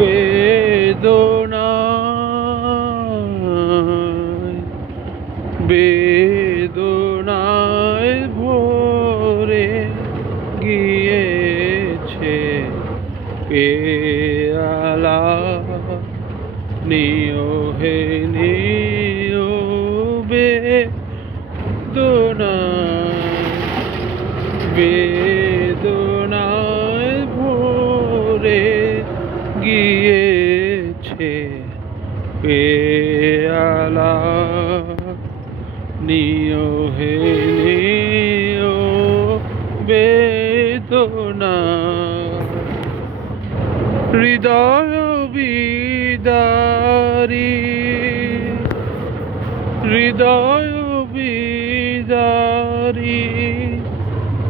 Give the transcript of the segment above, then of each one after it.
বেদনায় বেদনায় ভরে গিয়েছে পেয়ালা। নিও হে নিও পেয়ালা নিও হে নিও বেদনা। হৃদয় বিদারি হৃদয় বিদারি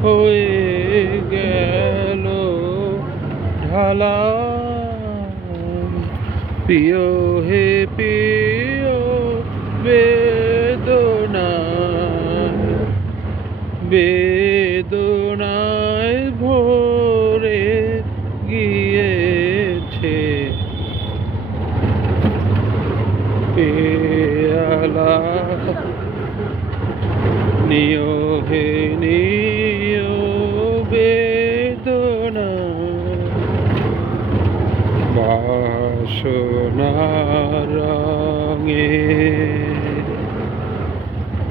হয়ে গেল ঢালা। প্রিয় হে প্রিয় বেদনা বেদনায় ভরে গিয়েছে। পেয়ালা নিয় হে নিয় বাসনার রঙে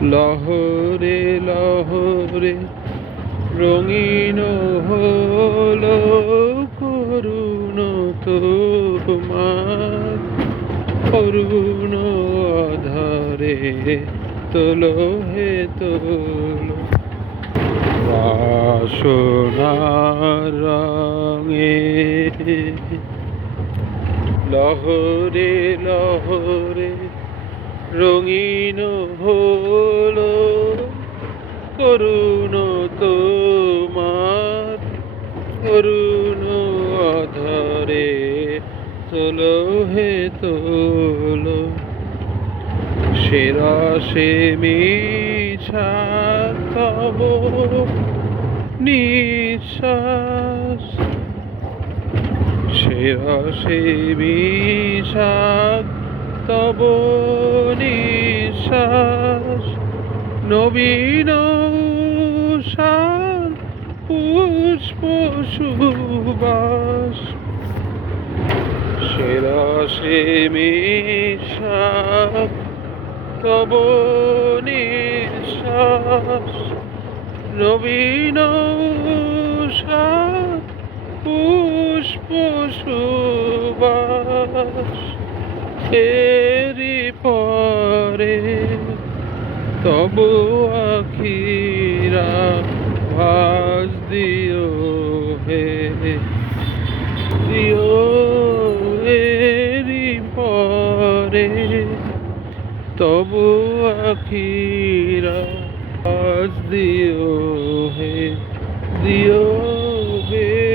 লহরে লহরে রঙিন হলো করুণ তোমার। করুণ আধারে তোলো হে তোলো। বাসনার রঙে লহরে লহরে রঙিন হলো, করুণ তোমার, করুণ আধারে তোলো হে তোলো। সে মিছা তব নিঃশ্বাস সে বিষাদ তব নিঃশ্বাস। নবীন পুষ্প সুবাস। সেরা সে মিশাদ তব নিঃশ্বাস। নবীন পুষ্প সুবাস এরি পরে, তবু আখিরা ভাস দিও হে। দিও এরি পরে, তবু আখিরা ভাস দিও হে। দিও বেদনা